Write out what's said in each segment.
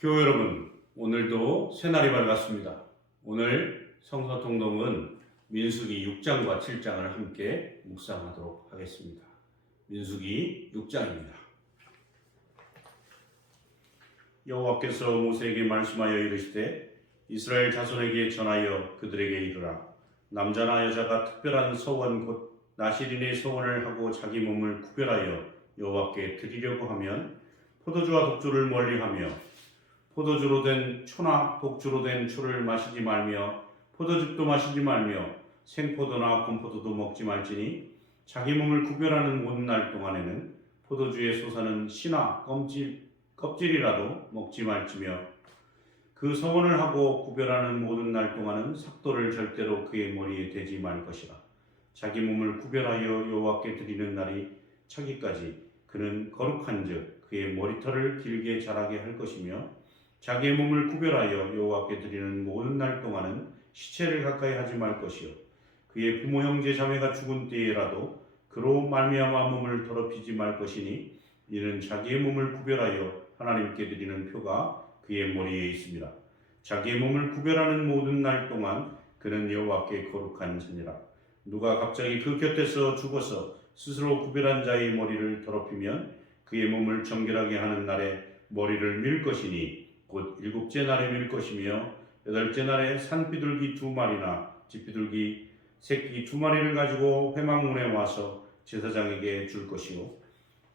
교회 여러분, 오늘도 새날이 밝았습니다. 오늘 성서통독은 민수기 6장과 7장을 함께 묵상하도록 하겠습니다. 민수기 6장입니다. 여호와께서 모세에게 말씀하여 이르시되 이스라엘 자손에게 전하여 그들에게 이르라. 남자나 여자가 특별한 서원 곧 나실인의 서원을 하고 자기 몸을 구별하여 여호와께 드리려고 하면 포도주와 독주를 멀리하며 포도주로 된 초나 독주로 된 초를 마시지 말며 포도즙도 마시지 말며 생포도나 건포도도 먹지 말지니 자기 몸을 구별하는 모든 날 동안에는 포도주에 솟아는 씨나 껍질이라도 먹지 말지며 그 서원을 하고 구별하는 모든 날 동안은 삭도를 절대로 그의 머리에 대지 말 것이라. 자기 몸을 구별하여 여호와께 드리는 날이 차기까지 그는 거룩한즉 그의 머리털을 길게 자라게 할 것이며 자기의 몸을 구별하여 여호와께 드리는 모든 날 동안은 시체를 가까이 하지 말 것이요 그의 부모 형제 자매가 죽은 때에라도 그로 말미암아 몸을 더럽히지 말 것이니 이는 자기의 몸을 구별하여 하나님께 드리는 표가 그의 머리에 있습니다. 자기의 몸을 구별하는 모든 날 동안 그는 여호와께 거룩한 자니라. 누가 갑자기 그 곁에서 죽어서 스스로 구별한 자의 머리를 더럽히면 그의 몸을 정결하게 하는 날에 머리를 밀 것이니 곧 일곱째 날에 밀 것이며 여덟째 날에 산비둘기 2마리나 집비둘기 새끼 2마리를 가지고 회막문에 와서 제사장에게 줄 것이요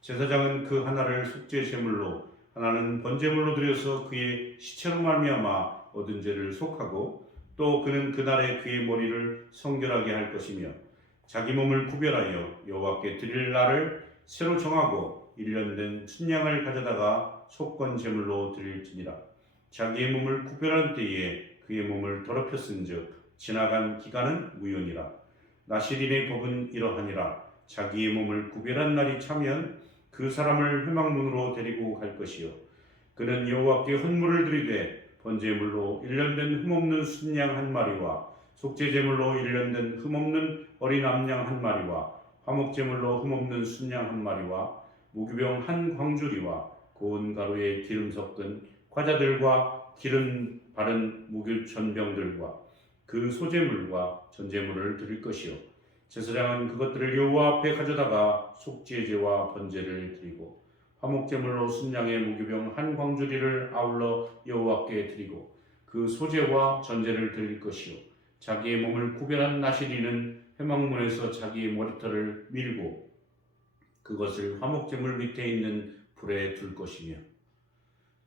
제사장은 그 하나를 속죄 제물로 하나는 번제물로 드려서 그의 시체로 말미암아 얻은 죄를 속하고 또 그는 그날에 그의 머리를 성결하게 할 것이며 자기 몸을 구별하여 여호와께 드릴 날을 새로 정하고 1년 된 순양을 가져다가 속건 제물로 드릴지니라. 자기의 몸을 구별한 때에 그의 몸을 더럽혔은즉 지나간 기간은 무효니라. 나실인의 법은 이러하니라. 자기의 몸을 구별한 날이 차면 그 사람을 회막문으로 데리고 갈 것이요 그는 여호와께 헌물을 드리되 번제물로 1년 된 흠없는 순양 1마리와 속죄제물로 1년 된 흠없는 어린 암양 1마리와 화목제물로 흠없는 순양 1마리와 무교병 1광주리와 고운 가루에 기름 섞은 과자들과 기름 바른 무교전병들과 그 소제물과 전제물을 드릴 것이요 제사장은 그것들을 여호와 앞에 가져다가 속죄제와 번제를 드리고 화목제물로 순양의 무교병 1광주리를 아울러 여호와께 드리고 그 소제와 전제를 드릴 것이요 자기의 몸을 구별한 나실인은 회막문에서 자기의 머리털을 밀고 그것을 화목제물 밑에 있는 불에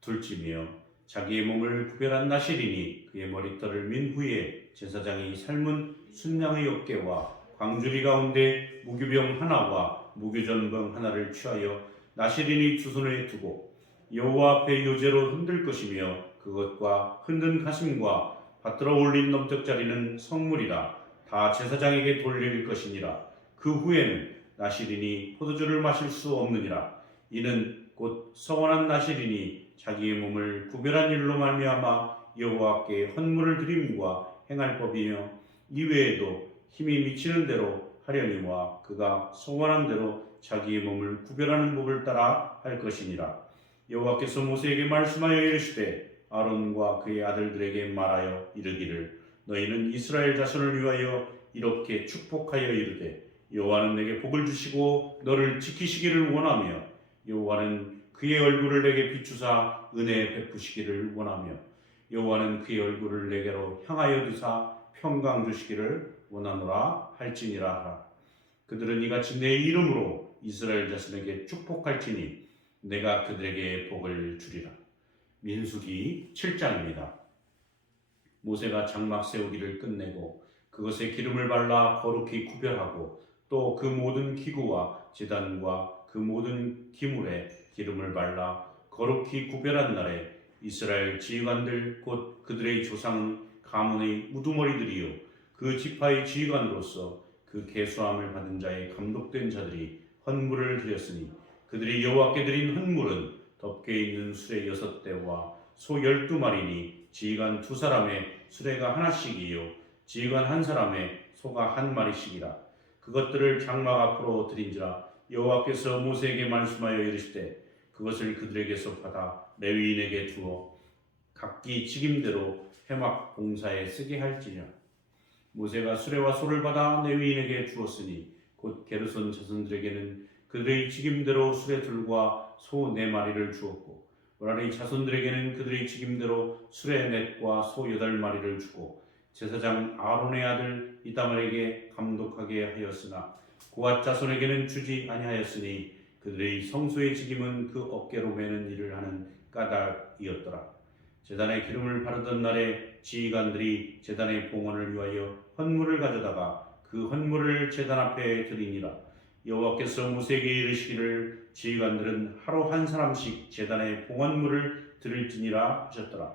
둘지며 자기의 몸을 구별한 나실인이 그의 머리털을 민 후에 제사장이 삶은 순양의 어깨와 광주리 가운데 무교병 하나와 무교전병 하나를 취하여 나실인이 두 손에 두고 여호와 앞에 요제로 흔들 것이며 그것과 흔든 가슴과 받들어 올린 넘적자리는 성물이라 다 제사장에게 돌릴 것이니라. 그 후에는 나실인이 포도주를 마실 수 없느니라. 이는 곧 서원한 나실인이 자기의 몸을 구별한 일로 말미암아 여호와께 헌물을 드림과 행할 법이며 이외에도 힘이 미치는 대로 하려니와 그가 서원한 대로 자기의 몸을 구별하는 법을 따라 할 것이니라. 여호와께서 모세에게 말씀하여 이르시되 아론과 그의 아들들에게 말하여 이르기를 너희는 이스라엘 자손을 위하여 이렇게 축복하여 이르되 여호와는 내게 복을 주시고 너를 지키시기를 원하며 여호와는 그의 얼굴을 내게 비추사 은혜 베푸시기를 원하며 여호와는 그의 얼굴을 내게로 향하여 두사 평강 주시기를 원하노라 할지니라 하라. 그들은 이같이 내 이름으로 이스라엘 자손에게 축복할지니 내가 그들에게 복을 주리라. 민수기 7장입니다. 모세가 장막 세우기를 끝내고 그것에 기름을 발라 거룩히 구별하고 또 그 모든 기구와 제단과 그 모든 기물에 기름을 발라 거룩히 구별한 날에 이스라엘 지휘관들 곧 그들의 조상 가문의 우두머리들이요 그 지파의 지휘관으로서 그 계수함을 받은 자의 감독된 자들이 헌물을 드렸으니 그들이 여호와께 드린 헌물은 덮개 있는 수레 6대와 소 12마리니 지휘관 2사람의 수레가 하나씩이요 지휘관 1사람의 소가 1마리씩이라. 그것들을 장막 앞으로 드린지라. 여호와께서 모세에게 말씀하여 이르시되 그것을 그들에게서 받아 레위인에게 두어 각기 직임대로 회막 봉사에 쓰게 할지니라. 모세가 수레와 소를 받아 레위인에게 주었으니 곧 게르손 자손들에게는 그들의 직임대로 수레둘과 소 4마리를 주었고 므라리 자손들에게는 그들의 직임대로 수레 넷과 소 8마리를 주고 제사장 아론의 아들 이다말에게 감독하게 하였으나 고앗 자손에게는 주지 아니하였으니 그들의 성소의 직임은 그 어깨로 매는 일을 하는 까닭이었더라. 제단에 기름을 바르던 날에 지휘관들이 제단의 봉헌을 위하여 헌물을 가져다가 그 헌물을 제단 앞에 드리니라. 여호와께서 모세에게 이르시기를 지휘관들은 하루 한 사람씩 제단에 봉헌물을 드릴지니라 하셨더라.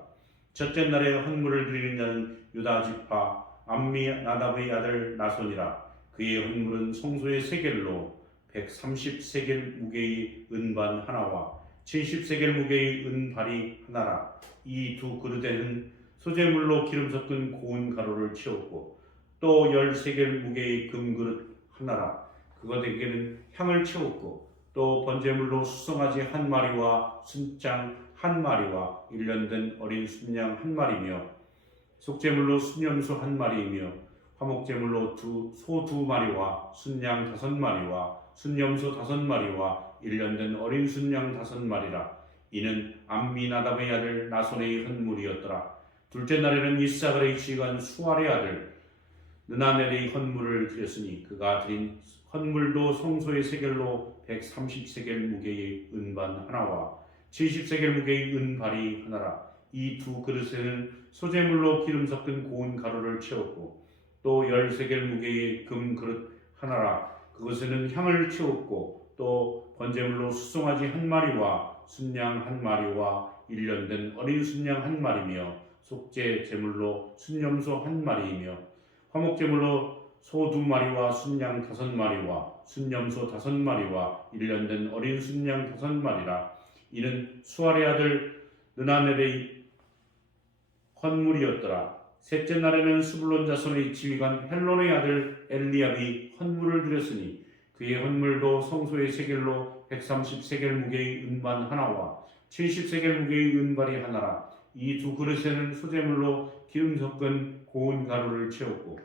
첫째 날에 헌물을 드리는 자는 유다 지파 암미나답의 아들 나손이라. 그의 헌물은 성소의 세겔로 130세겔 무게의 은반 하나와 70세겔 무게의 은발이 하나라. 이 두 그릇에는 소재물로 기름 섞은 고운 가루를 채웠고 또 10세겔 무게의 금그릇 하나라. 그것에게는 향을 채웠고 또 번제물로 수송아지 한 마리와 순장 한 마리와 1년 된 어린 순양 한 마리며 속죄물로 순염소 한 마리이며 화목제물로 소 2마리와 순양 5마리와 순염소 5마리와 1년 된 어린 순양 5마리라. 이는 암미나답의 아들 나손의 헌물이었더라. 둘째 날에는 이사갈의 지휘관 수알의 아들 느나넬의 헌물을 드렸으니 그가 드린 헌물도 성소의 세겔로 130세겔 무게의 은반 하나와 70세겔 무게의 은발이 하나라. 이 두 그릇에는 소재물로 기름 섞은 고운 가루를 채웠고 또 10세겔 무게의 금그릇 하나라. 그것에는 향을 채웠고 또 번제물로 수송아지 한 마리와 순양 한 마리와 1년 된 어린 순양 한 마리며 속죄 제물로 순염소 한 마리이며 화목제물로 소 2마리와 순양 5마리와 순염소 5마리와 1년 된 어린 순양 5마리라. 이는 수알의 아들 느나넬의 헌물이었더라. 셋째 날에는 스불론 자손의 지휘관 헬론의 아들 엘리압이 헌물을 드렸으니 그의 헌물도 성소의 세겔로 130세겔 무게의 은반 하나와 70세겔 무게의 은발이 하나라. 이 두 그릇에는 소재물로 기름 섞은 고운 가루를 채웠고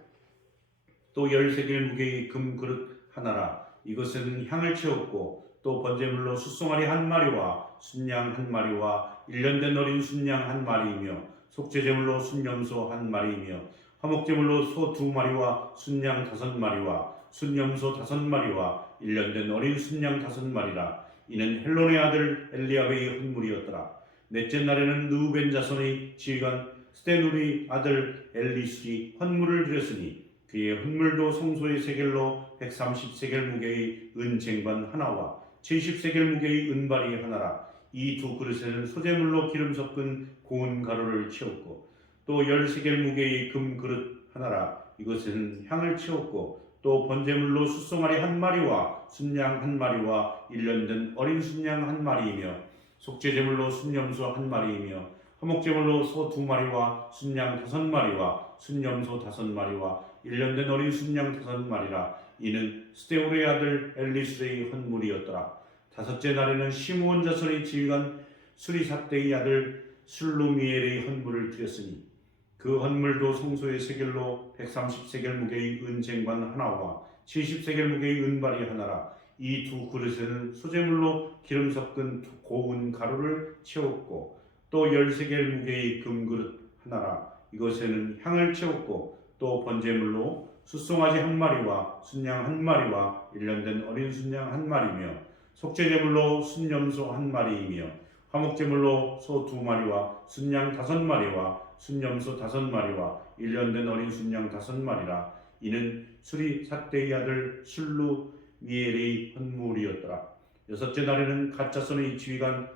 또 10세겔 무게의 금그릇 하나라. 이것에는 향을 채웠고 또 번제물로 숫송아리 한 마리와 순양 한 마리와 1년 된 어린 순양 한 마리이며 속죄제물로 순염소 한 마리이며 화목제물로 소 2마리와 순양 5마리와 순염소 5마리와 1년 된 어린 순양 5마리라. 이는 헬론의 아들 엘리압의 헌물이었더라. 넷째 날에는 느우벤 자손의 지휘관 스데누리 아들 엘리술이 헌물을 드렸으니 그의 헌물도 성소의 세겔로 130세겔 무게의 은쟁반 하나와 70세겔 무게의 은발이 하나라. 이 두 그릇에는 소재물로 기름 섞은 고운 가루를 채웠고 또 10세겔 무게의 금그릇 하나라. 이것에는 향을 채웠고 또 번제물로 숫송아리 한 마리와 순양 한 마리와 1년 된 어린 순양 한 마리이며 속죄제물로 순염소 한 마리이며 화목제물로 소 2마리와 순양 5마리와 순염소 5마리와 1년 된 어린 순양 5마리라. 이는 스데울의 아들 엘리술의 헌물이었더라. 다섯째 날에는 시므온 자손의 지휘관 수리삿대의 아들 술루미엘의 헌물을 드렸으니 그 헌물도 성소의 세겔로 130세겔 무게의 은쟁반 하나와 70세겔 무게의 은발이 하나라. 이 두 그릇에는 소재물로 기름 섞은 고운 가루를 채웠고 또 10세겔 무게의 금그릇 하나라. 이것에는 향을 채웠고 또 번제물로 숫송아지 한 마리와 순양 한 마리와 1년 된 어린 순양 한 마리며 속죄제물로 순염소 한 마리이며 화목제물로 소 2마리와 순양 5마리와 순염소 5마리와 1년 된 어린 순양 5마리라. 이는 수리삿대의 아들 술루미엘의 헌물이었더라. 여섯째 날에는 갓 자손의 지휘관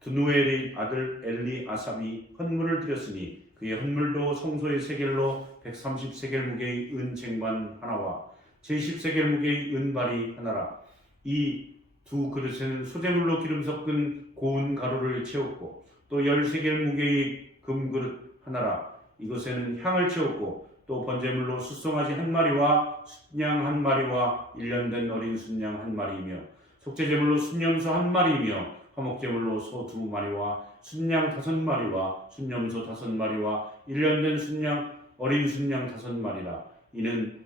드누엘의 아들 엘리아삽이 헌물을 드렸으니 그의 헌물도 성소의 세겔로 130세겔 무게의 은쟁반 하나와 70세겔 무게의 은발이 하나라. 이 두 그릇에는 소재물로 기름 섞은 고운 가루를 채웠고 또 10세겔 무게의 금그릇 하나라. 이것에는 향을 채웠고 또 번제물로 숫송아지 한 마리와 순양 한 마리와 1년 된 어린 순양 한 마리이며 속죄제물로 순염소 한 마리이며 화목제물로 소 2마리와 순양 5마리와 순염소 5마리와 1년 된 어린 순양 5마리라. 이는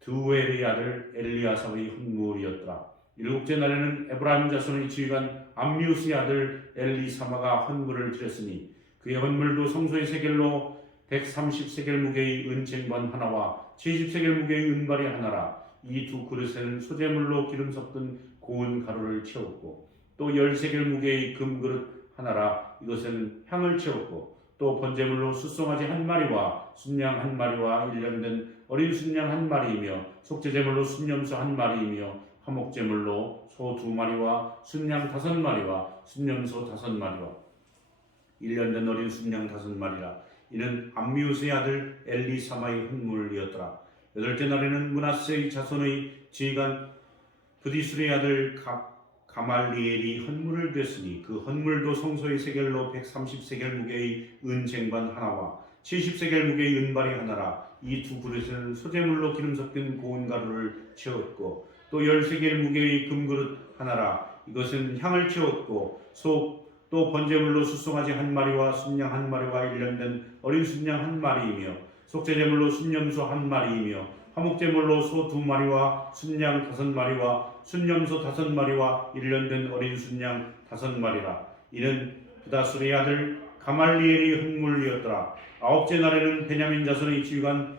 드우엘의 아들 엘리아삽의 헌물이었더라. 일곱째 날에는 에브라임 자손의 지휘관 암미우스의 아들 엘리사마가 헌물을 드렸으니 그의 헌물도 성소의 세겔로 130세겔 무게의 은쟁반 하나와 70세겔 무게의 은발이 하나라. 이 두 그릇에는 소재물로 기름 섞은 고운 가루를 채웠고 또 10세겔 무게의 금그릇 하나라. 이것은 향을 채웠고 또 번제물로 숫송아지 1마리와 순양 1마리와 1년 된 어린 순양 1마리이며 속죄제물로 순염소 1마리이며 화목제물로 소 2마리와 순양 5마리와 순염소 5마리와 1년 된 어린 순양 5마리라. 이는 암미우스의 아들 엘리사마의 헌물이었더라. 8째 날에는 므낫세의 자손의 지휘관 브디술의 아들 가말리엘이 헌물을 드렸으니 그 헌물도 성소의 세겔로 130세겔 무게의 은쟁반 하나와 70세겔 무게의 은발이 하나라. 이 두 그릇에는 소재물로 기름 섞인 고운 가루를 채웠고 또 10세겔 무게의 금그릇 하나라. 이것은 향을 채웠고 또 번제물로 숫송아지 1마리와 순양 1마리와 1년 된 어린 순양 1마리이며 속죄제물로 순염소 1마리이며 화목제물로 소 2마리와 순양 5마리와 순염소 5마리와 1년 된 어린 순양 5마리라. 이는 부다술의 아들 가말리엘의 헌물이었더라. 9째 날에는 베냐민 자손의 지휘관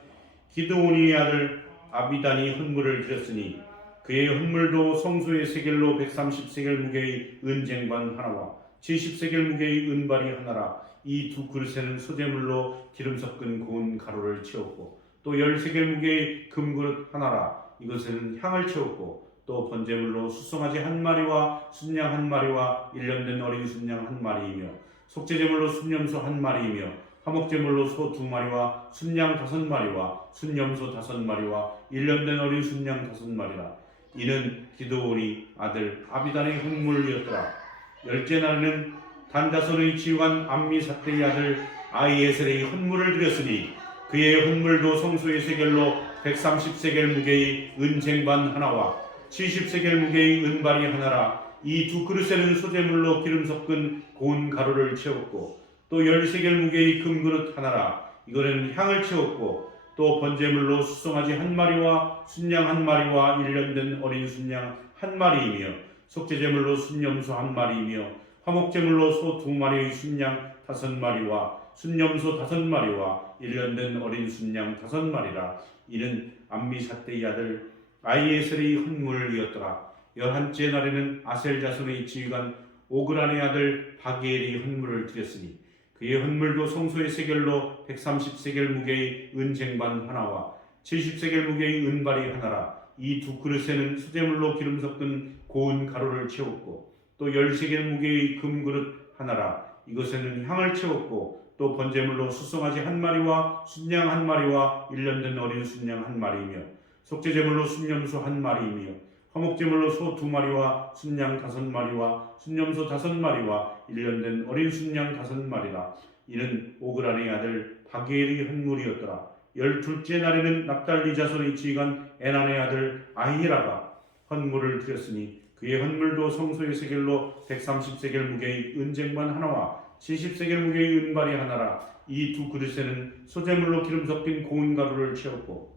기드온의 아들 아비단이 헌물을 드렸으니 그의 헌물도 성소의 세겔로 130세겔 무게의 은쟁반 하나와 70세겔 무게의 은발이 하나라. 이 두 그릇에는 소재물로 기름 섞은 고운 가루를 채웠고 또 10세겔 무게의 금그릇 하나라. 이것은 향을 채웠고 또 번제물로 숫송아지 1마리와 순양 1마리와 1년 된 어린 순양 1마리이며 속죄제물로 순염소 1마리이며 화목제물로 소 2마리와 순양 5마리와 순염소 5마리와 1년 된 어린 순양 5마리라. 이는 기드온의 아들 아비단의 헌물이었더라. 10째 날에는 단 자손의 지휘관 암미사대의 아들 아히에셀의 헌물을 드렸으니 그의 헌물도 성소의 세겔로 130세겔 무게의 은쟁반 하나와 70세겔 무게의 은발이 하나라. 이 두 그릇에는 소재물로 기름 섞은 고운 가루를 채웠고 또 10세겔 무게의 금그릇 하나라. 이거는 향을 채웠고 또 번제물로 숫송아지 1마리와 순양 1마리와 1년 된 어린 순양 1마리이며 속죄제물로 순염소 1마리이며 화목제물로 소 2마리의 순양 5마리와 순염소 5마리와 1년 된 어린 순양 5마리라. 이는 암미사대의 아들 아히에셀의 헌물이었더라. 11째 날에는 아셀 자손의 지휘관 오그란의 아들 바기엘이 헌물을 드렸으니 그의 헌물도 성소의 세겔로 130세겔 무게의 은쟁반 하나와 70세겔 무게의 은발이 하나라. 이 두 그릇에는 수제물로 기름 섞은 고운 가루를 채웠고 또 10세겔 무게의 금그릇 하나라. 이것에는 향을 채웠고 또 번제물로 숫송아지 1마리와 순양 1마리와 1년 된 어린 순양 1마리이며 속죄제물로 순염소 1마리이며 화목제물로 소 2마리와 순양 5마리와 순염소 5마리와 1년 된 어린 순양 5마리라. 이는 오그란의 아들 바기엘의 헌물이었더라. 12째 날에는 납달리 자손의 지휘관 에난의 아들 아히라가 헌물을 드렸으니 그의 헌물도 성소의 세겔로 130세겔 무게의 은쟁반 하나와 70세겔 무게의 은발이 하나라. 이 두 그릇에는 소재물로 기름 섞인 고운 가루를 채웠고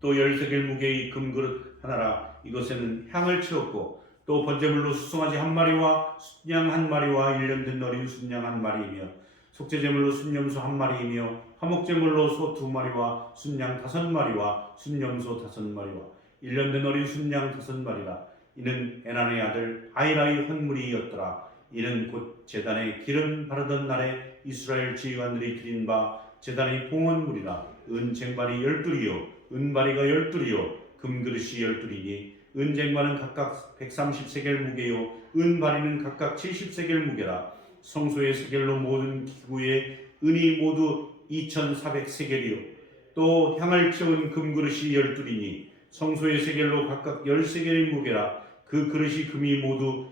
또 10세겔 무게의 금그릇 하나라. 이것에는 향을 채웠고 또 번제물로 숫송아지 1마리와 순양 1마리와 1년 된 어린 순양 1마리이며 속죄제물로 순염소 1마리이며 화목제물로 소 2마리와 순양 5마리와 순염소 5마리와 1년 된 어린 순양 5마리라. 이는 에난의 아들 아히라의 헌물이었더라. 이는 곧 제단에 기름 바르던 날에 이스라엘 지휘관들이 드린 바 제단의 봉헌물이라. 은쟁반이 12이요 은바리가 12이요 금그릇이 12이니 은쟁반은 각각 130세겔 무게요 은바리는 각각 70세겔 무게라. 성소의 세겔로 모든 기구의 은이 모두 2400세겔이요 또 향을 채운 금그릇이 12이니 성소의 세겔로 각각 10세겔의 무게라. 그 그릇이 금이 모두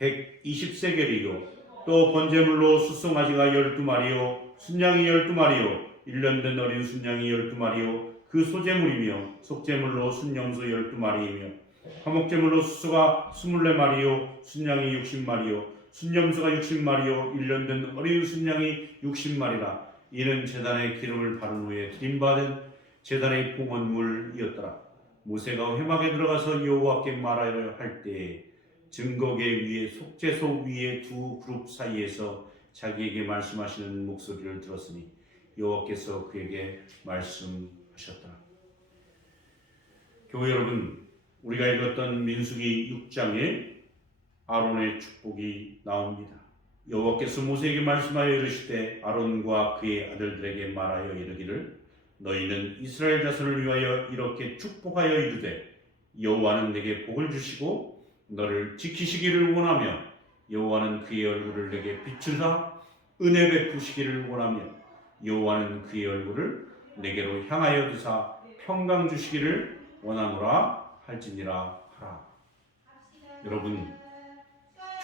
120세겔이요 또 번제물로 숫송아지가 12마리요 순양이 12마리요 1년 된 어린 순양이 12마리요 그 소제물이며 속제물로 순염소 12마리이며 화목제물로 수소가 24마리요 순양이 60마리요 순념수가 60마리요 1년 된 어린 순양이 60마리라. 이는 제단에 기름을 바른 후에 드림받은 제단의 봉헌물이었더라. 모세가 회막에 들어가서 여호와께 말하려 할 때에 증거계 위에 속죄소 위에 두 그룹 사이에서 자기에게 말씀하시는 목소리를 들었으니 여호와께서 그에게 말씀하셨더라. 교회 여러분, 우리가 읽었던 민수기 6장에 아론의 축복이 나옵니다. 여호와께서 모세에게 말씀하여 이르시되 아론과 그의 아들들에게 말하여 이르기를 너희는 이스라엘 자손을 위하여 이렇게 축복하여 이르되 여호와는 내게 복을 주시고 너를 지키시기를 원하며 여호와는 그의 얼굴을 내게 비추사 은혜 베푸시기를 원하며 여호와는 그의 얼굴을 내게로 향하여 두사 평강 주시기를 원하노라 할지니라 하라. 여러분,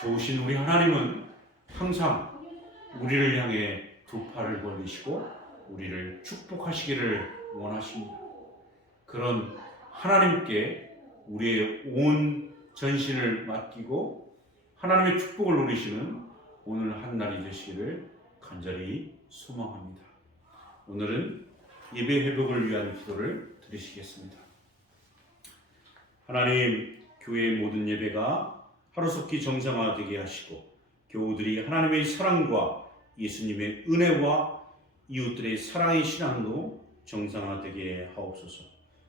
좋으신 우리 하나님은 항상 우리를 향해 두 팔을 벌리시고 우리를 축복하시기를 원하십니다. 그런 하나님께 우리의 온 전신을 맡기고 하나님의 축복을 누리시는 오늘 한 날이 되시기를 간절히 소망합니다. 오늘은 예배 회복을 위한 기도를 드리시겠습니다. 하나님, 교회의 모든 예배가 하루속히 정상화되게 하시고 교우들이 하나님의 사랑과 예수님의 은혜와 이웃들의 사랑의 신앙도 정상화되게 하옵소서.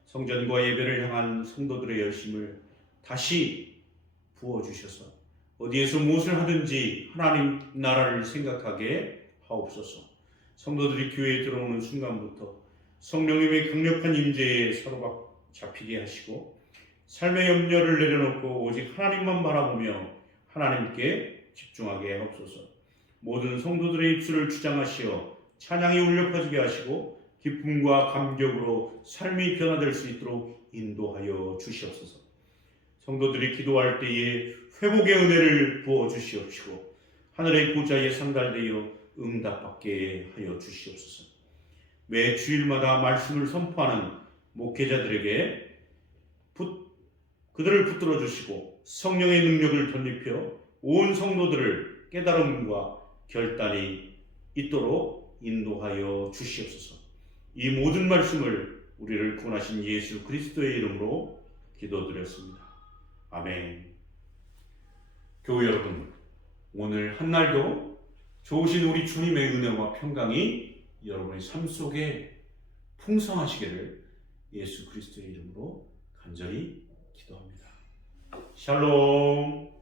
성전과 예배를 향한 성도들의 열심을 다시 부어주셔서 어디에서 무엇을 하든지 하나님 나라를 생각하게 하옵소서. 성도들이 교회에 들어오는 순간부터 성령님의 강력한 임재에 사로잡히게 하시고 삶의 염려를 내려놓고 오직 하나님만 바라보며 하나님께 집중하게 하옵소서. 모든 성도들의 입술을 주장하시어 찬양이 울려 퍼지게 하시고 기쁨과 감격으로 삶이 변화될 수 있도록 인도하여 주시옵소서. 성도들이 기도할 때에 회복의 은혜를 부어 주시옵시고 하늘의 보좌에 상달되어 응답받게 하여 주시옵소서. 매 주일마다 말씀을 선포하는 목회자들에게 그들을 붙들어 주시고 성령의 능력을 덧입혀 온 성도들을 깨달음과 결단이 있도록 인도하여 주시옵소서. 이 모든 말씀을 우리를 구원하신 예수 그리스도의 이름으로 기도드렸습니다. 아멘. 교회 여러분, 오늘 한날도 좋으신 우리 주님의 은혜와 평강이 여러분의 삶 속에 풍성하시기를 예수 그리스도의 이름으로 간절히 기도합니다. 샬롬.